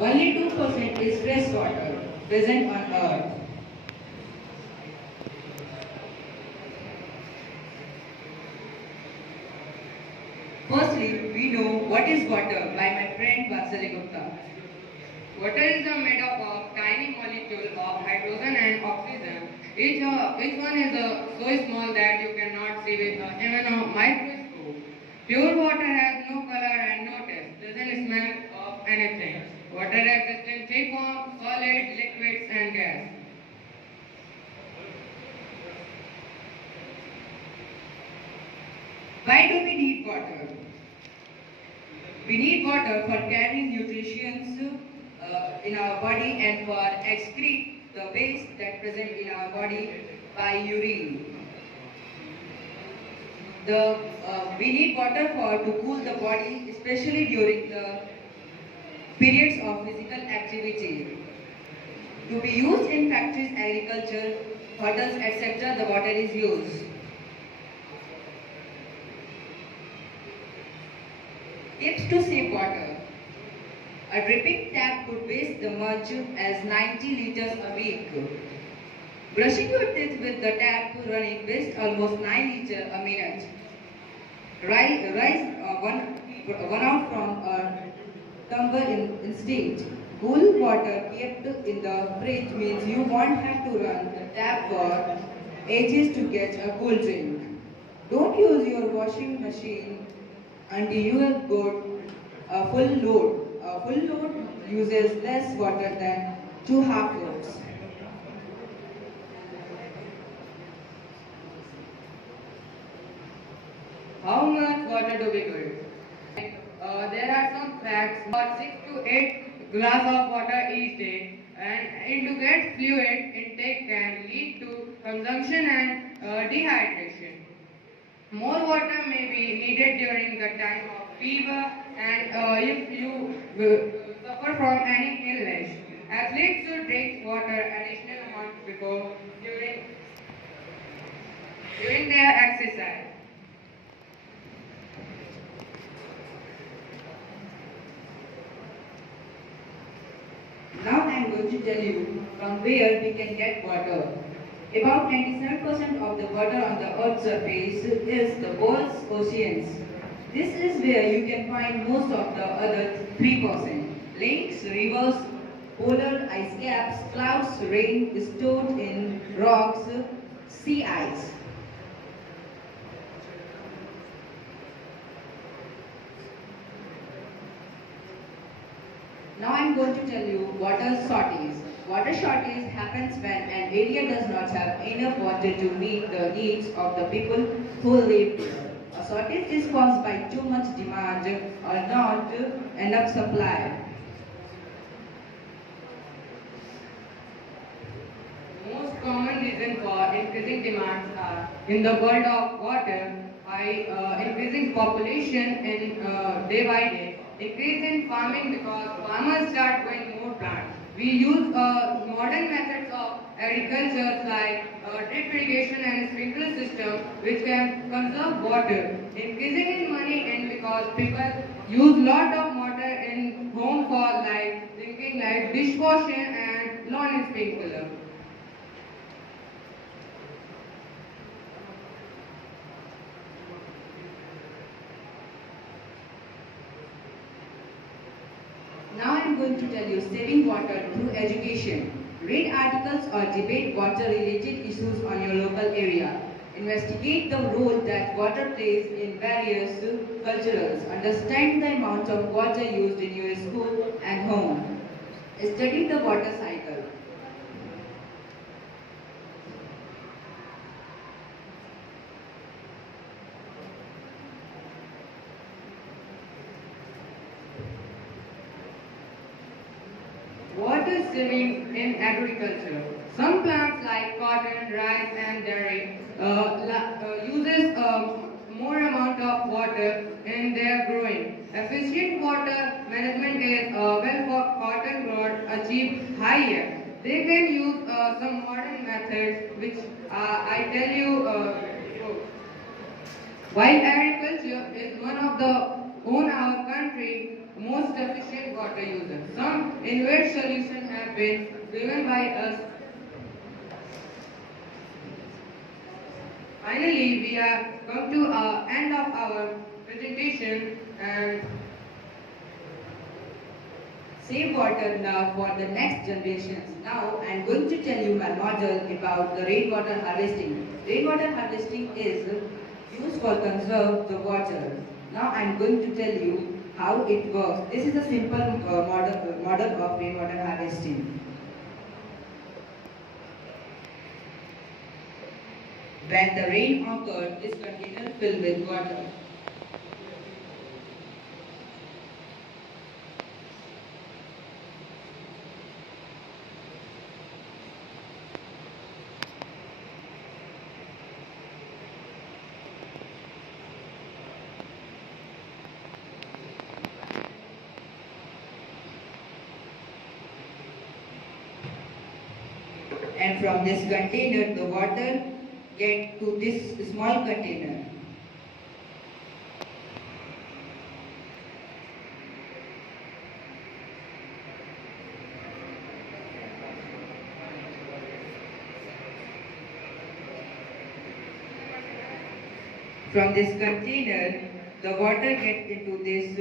Only 2% is fresh water present on Earth. Firstly, we know what is water by my friend Vatsali Gupta. Water is made up of tiny molecules of hydrogen and oxygen. Each one is so small that you cannot see with even a microscope. Pure water has no color and no taste, doesn't smell of anything. Water exists in three forms: solid, liquids, and gas. Why do we need water? We need water for carrying nutrients in our body and for excrete the waste that present in our body by urine. We need water to cool the body, especially during the periods of physical activity. To be used in factories, agriculture, hotels, etc., the water is used. Tips to save water. A dripping tap could waste the much as 90 liters a week. Brushing your teeth with the tap running wastes almost 9 liters a minute. Rise one out from a tumbler instinct. Cool water kept in the fridge means you won't have to run the tap for ages to get a cool drink. Don't use your washing machine until you have got a full load. A full load uses less water than 2 half loads. How much water do we drink? There are some facts. About 6 to 8 glass of water each day, and to fluid intake can lead to consumption and dehydration. More water may be needed during the time of fever and if you suffer from any illness. Athletes should drink water additional amount before during their exercise. Now I am going to tell you from where we can get water. About 97% of the water on the Earth's surface is the world's oceans. This is where you can find most of the other 3%. Lakes, rivers, polar ice caps, clouds, rain stored in rocks, sea ice. Now I am going to tell you water shortage. Water shortage happens when an area does not have enough water to meet the needs of the people who live there. A shortage is caused by too much demand or not enough supply. The most common reason for increasing demands are in the world of water by increasing population in day by day. Increase in farming because farmers start growing more plants. We use modern methods of agriculture like drip irrigation and sprinkler system which can conserve water. Increasing in money and because people use lot of water in home for like drinking like dishwashing and lawn sprinkler. Now I am going to tell you saving water through education. Read articles or debate water-related issues on your local area. Investigate the role that water plays in various cultures. Understand the amount of water used in your school and home. Study the water cycle. Water saving in agriculture. Some plants like cotton, rice and dairy uses more amount of water in their growing. Efficient water management is well for cotton growth achieve high yield. They can use some modern methods which I tell you while agriculture is one of the own our country most most efficient water user. Some innovative solutions have been driven by us. Finally, we have come to the end of our presentation and Save water now for the next generations. Now I am going to tell you my model about the rainwater harvesting. Rainwater harvesting is used for conserve the water. Now I am going to tell you how it works. This is a simple model of rainwater harvesting. When the rain occurs, this container filled with water. And from this container, the water get to this small container. From this container, the water gets into this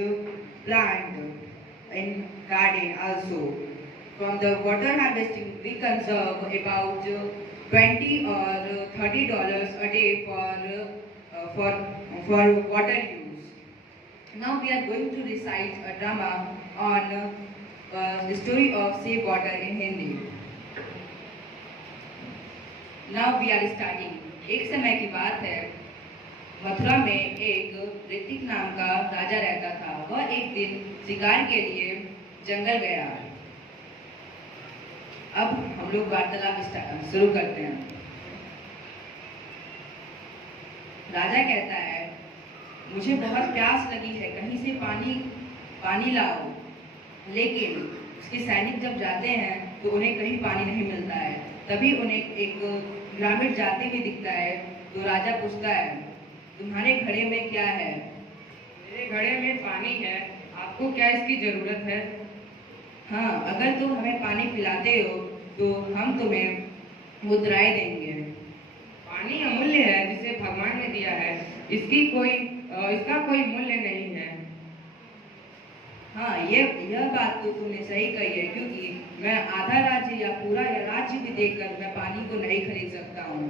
plant in garden also. From the water harvesting, we conserve about 20 or $30 a day for water use. Now we are going to recite a drama on the story of Save Water in Hindi. Now we are starting. एक समय की बात है, मथुरा में एक ऋतिक नाम का राजा रहता था। वह एक दिन शिकार के लिए जंगल गया। अब हम लोग वार्तालाप शुरू करते हैं। राजा कहता है, मुझे बहुत प्यास लगी है, कहीं से पानी लाओ। लेकिन उसके सैनिक जब जाते हैं तो उन्हें कहीं पानी नहीं मिलता है। तभी उन्हें एक ग्रामीण जाते हुए दिखता है। तो राजा पूछता है, तुम्हारे घड़े में क्या है? मेरे घड़े में पानी है, आपको क्या इसकी जरूरत है? हाँ, अगर तुम हमें पानी पिलाते हो तो हम तुम्हें मुद्राएं देंगे। पानी अमूल्य है जिसे भगवान ने दिया है, इसका कोई मूल्य नहीं है। हाँ, यह बात तो तुमने सही कही है, क्योंकि मैं आधा राज्य या पूरा राज्य भी देकर मैं पानी को नहीं खरीद सकता हूँ।